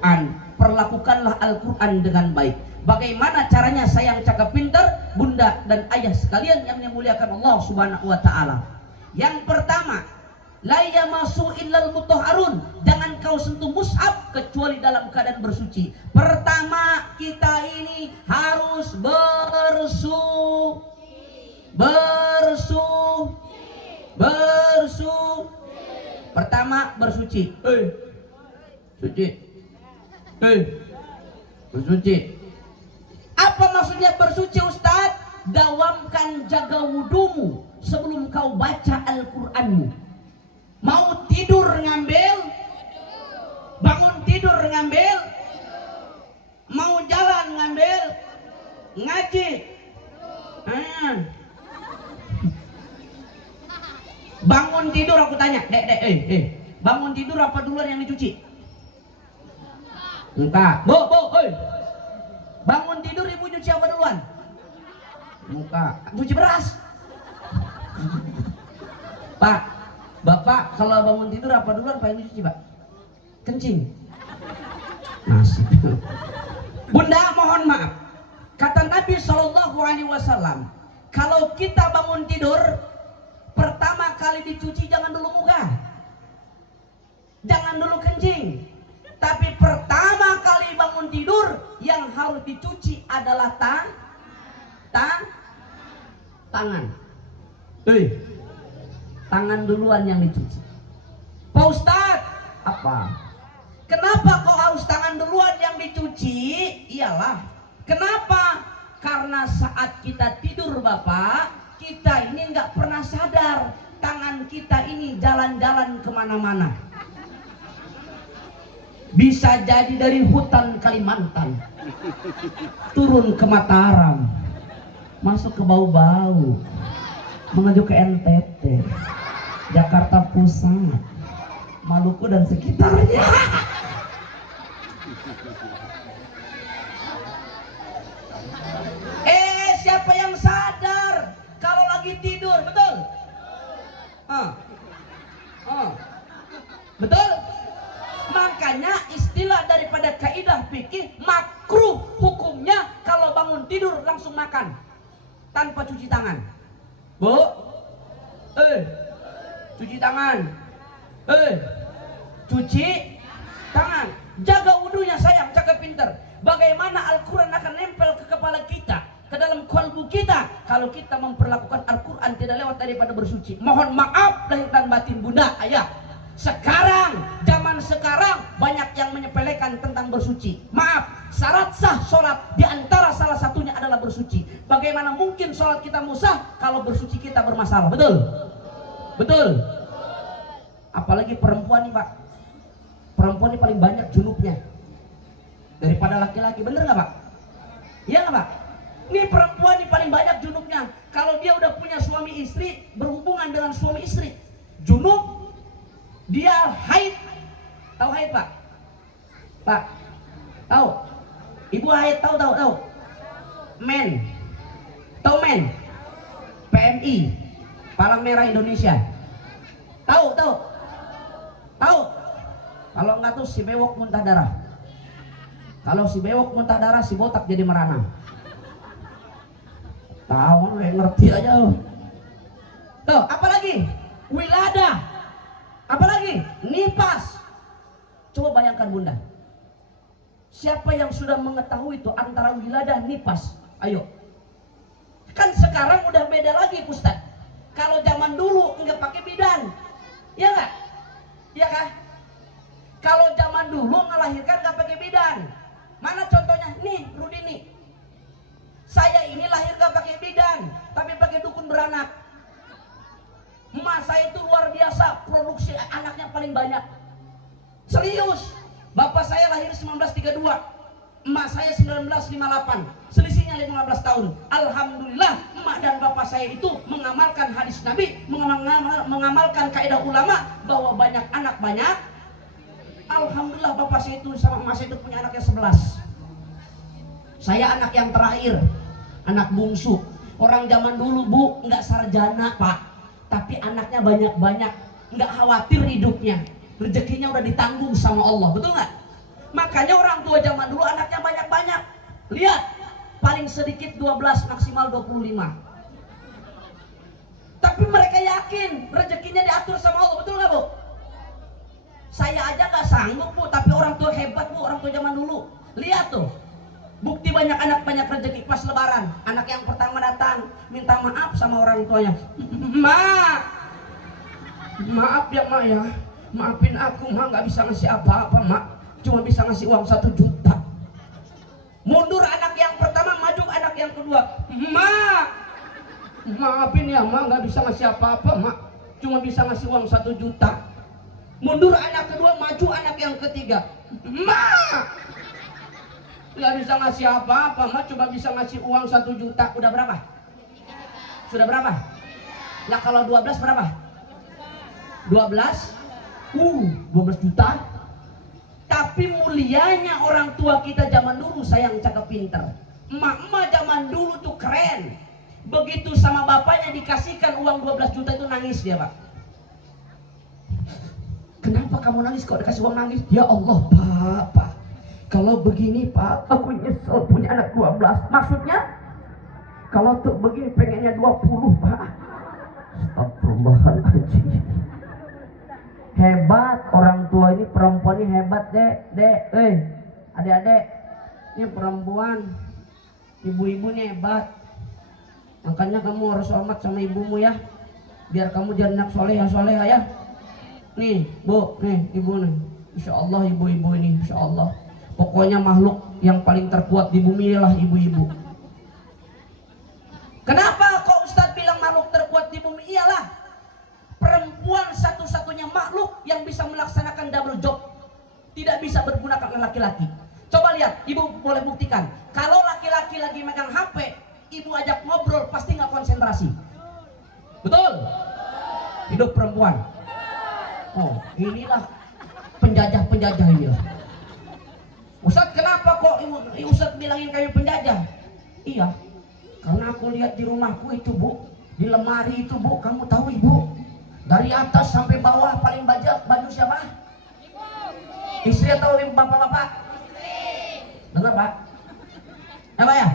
Al-Quran, perlakukanlah Al-Quran dengan baik. Bagaimana caranya sayang cakap pintar, bunda dan ayah sekalian yang dimuliakan Allah Subhanahu wa taala? Yang pertama, la yamasu illal mutahharun, jangan kau sentuh mushaf kecuali dalam keadaan bersuci. Pertama, kita ini harus bersuci. Pertama bersuci. Suci. Bersuci. Apa maksudnya bersuci, Ustaz? Dawamkan jaga wudumu sebelum kau baca Al-Qur'anmu. Mau tidur ngambil, bangun tidur ngambil, mau jalan ngambil, ngaji. Bangun tidur aku tanya, bangun tidur apa duluan yang dicuci? Muka. Bo, bangun tidur ibu nyuci apa duluan? Muka. Cuci beras. Pak, bapak kalau bangun tidur apa duluan Pak yang dicuci, Pak? Kencing. Nasib. Bunda, mohon maaf. Kata Nabi SAW, kalau kita bangun tidur, pertama kali dicuci jangan dulu muka, jangan dulu kencing, tapi pertama kali bangun tidur yang harus dicuci adalah tangan. Tangan duluan yang dicuci. Pak Ustadz, apa? Kenapa kok harus tangan duluan yang dicuci? Iyalah, kenapa? Karena saat kita tidur Bapak, kita ini nggak pernah sadar tangan kita ini jalan-jalan kemana-mana. Bisa jadi dari hutan Kalimantan turun ke Mataram, masuk ke Bau-Bau, menuju ke NTT, Jakarta Pusat, Maluku dan sekitarnya. Siapa yang sadar kalau lagi tidur, betul? Betul? Makanya istilah daripada kaidah fikih, makruh hukumnya kalau bangun tidur langsung makan tanpa cuci tangan. Bu, cuci tangan. Cuci tangan. Jaga wudunya sayang, jaga pinter. Bagaimana Al-Quran akan nempel ke kepala kita, ke dalam kalbu kita, kalau kita memperlakukan Al-Quran tidak lewat daripada bersuci. Mohon maaf lahir dan batin bunda, ayah. Sekarang, zaman sekarang banyak yang menyepelekan tentang bersuci. Maaf, syarat sah sholat diantara salah satunya adalah bersuci. Bagaimana mungkin sholat kita sah kalau bersuci kita bermasalah? Betul? Betul? Apalagi perempuan nih Pak. Perempuan ini paling banyak junubnya daripada laki-laki, bener nggak Pak? Iya nggak Pak? Ini perempuan ini paling banyak junubnya. Kalau dia udah punya suami istri, berhubungan dengan suami istri, junub, dia haid. Tahu haid Pak? Pak, tahu? Ibu haid tahu? Men, tahu men? PMI, Palang Merah Indonesia. Tahu? Kalau nggak tuh si bewok muntah darah. Kalau si bewok muntah darah, si botak jadi merana. Tahu, ngerti aja. Tuh, apalagi? Wiladah. Apalagi? Nipas. Coba bayangkan bunda. Siapa yang sudah mengetahui itu antara wiladah nipas? Ayo. Kan sekarang udah beda lagi Ustaz. Kalau zaman dulu nggak pakai bidan. Iya nggak? Iya kah? Kalau zaman dulu ngelahirkan nggak pakai bidan. Mana contohnya? Nih, Rudini. Saya ini lahir gak pakai bidan, tapi pakai dukun beranak. Emak saya itu luar biasa, produksi anaknya paling banyak. Serius. Bapak saya lahir 1932, emak saya 1958. Selisihnya 15 tahun. Alhamdulillah, emak dan bapak saya itu mengamalkan hadis Nabi, mengamalkan kaidah ulama bahwa banyak anak banyak. Alhamdulillah bapak saya itu sama emak saya itu punya anaknya 11. Saya anak yang terakhir, anak bungsu. Orang zaman dulu Bu, nggak sarjana Pak, tapi anaknya banyak-banyak, nggak khawatir hidupnya, rezekinya udah ditanggung sama Allah, betul nggak? Makanya orang tua zaman dulu anaknya banyak-banyak. Lihat, paling sedikit 12, maksimal 25. Tapi mereka yakin rezekinya diatur sama Allah, betul nggak Bu? Saya aja nggak sanggup Bu, tapi orang tua hebat Bu, orang tua zaman dulu. Lihat tuh, bukti banyak anak banyak rezeki pas lebaran. Anak yang pertama datang minta maaf sama orang tuanya. Maaf ya mak ya, maafin aku mak, nggak bisa ngasih apa-apa mak, cuma bisa ngasih uang 1 juta. Mundur anak yang pertama, maju anak yang kedua. Maafin ya mak, nggak bisa ngasih apa-apa mak, cuma bisa ngasih uang 1 juta. Mundur anak kedua, maju anak yang ketiga. Nggak bisa ngasih apa-apa mak, cuma bisa ngasih uang 1 juta. Udah berapa? Sudah berapa? Nah kalau 12 berapa? 12 juta. Tapi mulianya orang tua kita zaman dulu, sayang cakep pinter. Emak-emak zaman dulu tuh keren. Begitu sama bapaknya dikasihkan uang 12 juta itu nangis dia Pak. Kenapa kamu nangis kok dikasih uang nangis? Ya Allah Pak, kalau begini Pak, aku nyesel punya anak 12. Maksudnya? Kalau tuh begini pengennya 20 Pak. Astagfirullahaladzim. Hebat orang tua ini, perempuan ini hebat dek, adik-adik, ini perempuan, ibu-ibu ini hebat. Makanya kamu harus hormat sama ibumu ya, biar kamu jadi anak soleha ya. Nih Bu, nih ibu nih, insya Allah ibu-ibu ini, insya Allah. Pokoknya makhluk yang paling terkuat di bumi ialah ibu-ibu. Kenapa kok Ustadz bilang makhluk terkuat di bumi? Iyalah perempuan satu-satunya makhluk yang bisa melaksanakan double job, tidak bisa berguna karena laki-laki. Coba lihat, ibu boleh buktikan. Kalau laki-laki lagi megang HP, ibu ajak ngobrol pasti nggak konsentrasi. Betul? Hidup perempuan. Oh, inilah penjajah inilah. Ustadz kenapa kok Ustadz bilangin kayak penjajah? Iya, karena aku lihat di rumahku itu Bu, di lemari itu Bu, kamu tahu Ibu, dari atas sampai bawah paling baju siapa? Ibu. Istri atau bapak-bapak? Dengar Pak? Ya Pak ya?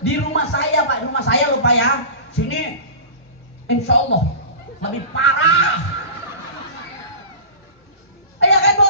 Di rumah saya Pak, di rumah saya lupa ya. Sini insya Allah lebih parah. Iya kan Bu?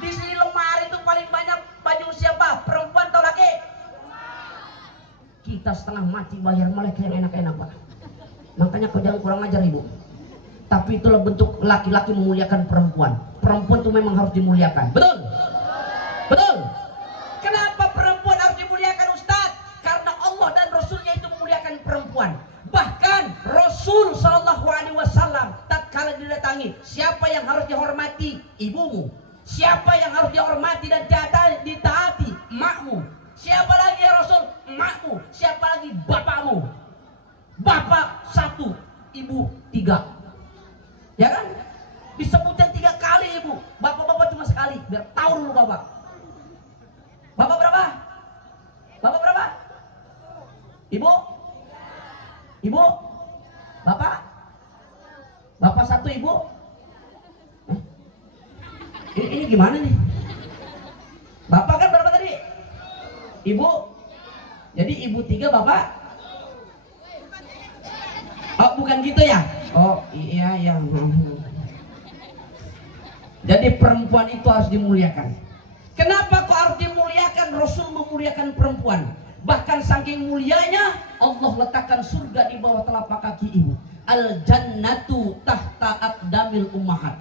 Di sini lemari itu paling banyak baju siapa? Perempuan atau laki? Kita setengah mati bayar mereka yang enak-enak Pak. Makanya kau jangan kurang ajar Ibu. Tapi itulah bentuk laki-laki memuliakan perempuan. Perempuan itu memang harus dimuliakan. Betul? Betul? Kenapa perempuan harus dimuliakan Ustadz? Karena Allah dan Rasulnya itu memuliakan perempuan. Bahkan Rasul Shallallahu Alaihi Wasallam tatkala didatangi, siapa yang harus dihormati? Ibumu. Siapa yang harus dihormati dan ditaati? Emakmu. Siapa lagi ya Rasul? Emakmu. Siapa lagi? Bapakmu. Bapak 1, ibu 3. Ya kan? Disebutkan 3 kali ibu. Bapak-bapak cuma sekali. Biar tahu dulu bapak. Bapak berapa? Bapak berapa? Ibu? Ibu? Bapak? Bapak 1, ibu? Ini gimana nih? Bapak kan berapa tadi? Ibu? Jadi ibu 3, bapak? Oh bukan gitu ya? Oh iya. Jadi perempuan itu harus dimuliakan. Kenapa kok harus dimuliakan? Rasul memuliakan perempuan. Bahkan saking mulianya Allah letakkan surga di bawah telapak kaki ibu. Al jannatu tahta aqdamil ummahat.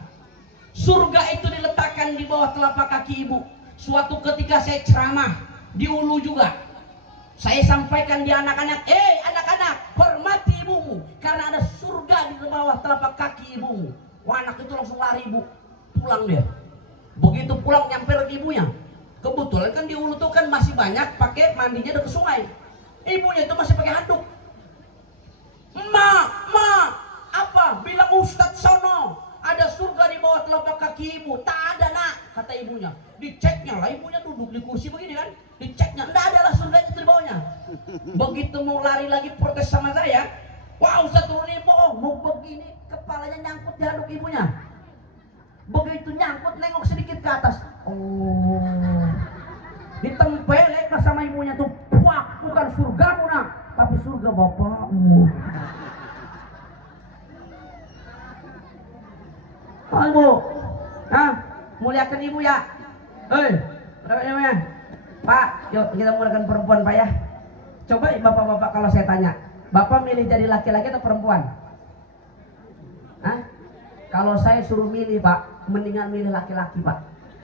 Surga itu diletakkan di bawah telapak kaki ibu. Suatu ketika saya ceramah di Ulu juga, saya sampaikan di anak-anak, anak-anak, hormati ibumu karena ada surga di bawah telapak kaki ibumu. Wah, anak itu langsung lari ibu, pulang dia. Begitu pulang nyampe ke ibunya, kebetulan kan di Ulu tuh kan masih banyak pakai mandinya dekat sungai. Ibunya itu masih pakai handuk. Ma, apa? Bilang Ustadz sono, ada surga di bawah telapak kaki ibu. Tak ada nak, kata ibunya. Diceknya lah, ibunya duduk di kursi begini kan, diceknya, enggak ada lah surganya di bawahnya. Begitu mau lari lagi protes sama saya, wah Ustadz turun ibu, mau begini kepalanya nyangkut di handuk ibunya. Begitu nyangkut nengok sedikit ke atas. Oh. Ditempelek sama ibunya tuh. Wah, bukan surgamu nak, tapi surga bapakmu. Oh, ibu. Nah, muliakan ibu ya. Hei, ya. Pak, yuk kita muliakan perempuan Pak ya. Coba bapak-bapak kalau saya tanya, bapak milih jadi laki-laki atau perempuan? Hah? Kalau saya suruh milih Pak, mendingan milih laki-laki Pak.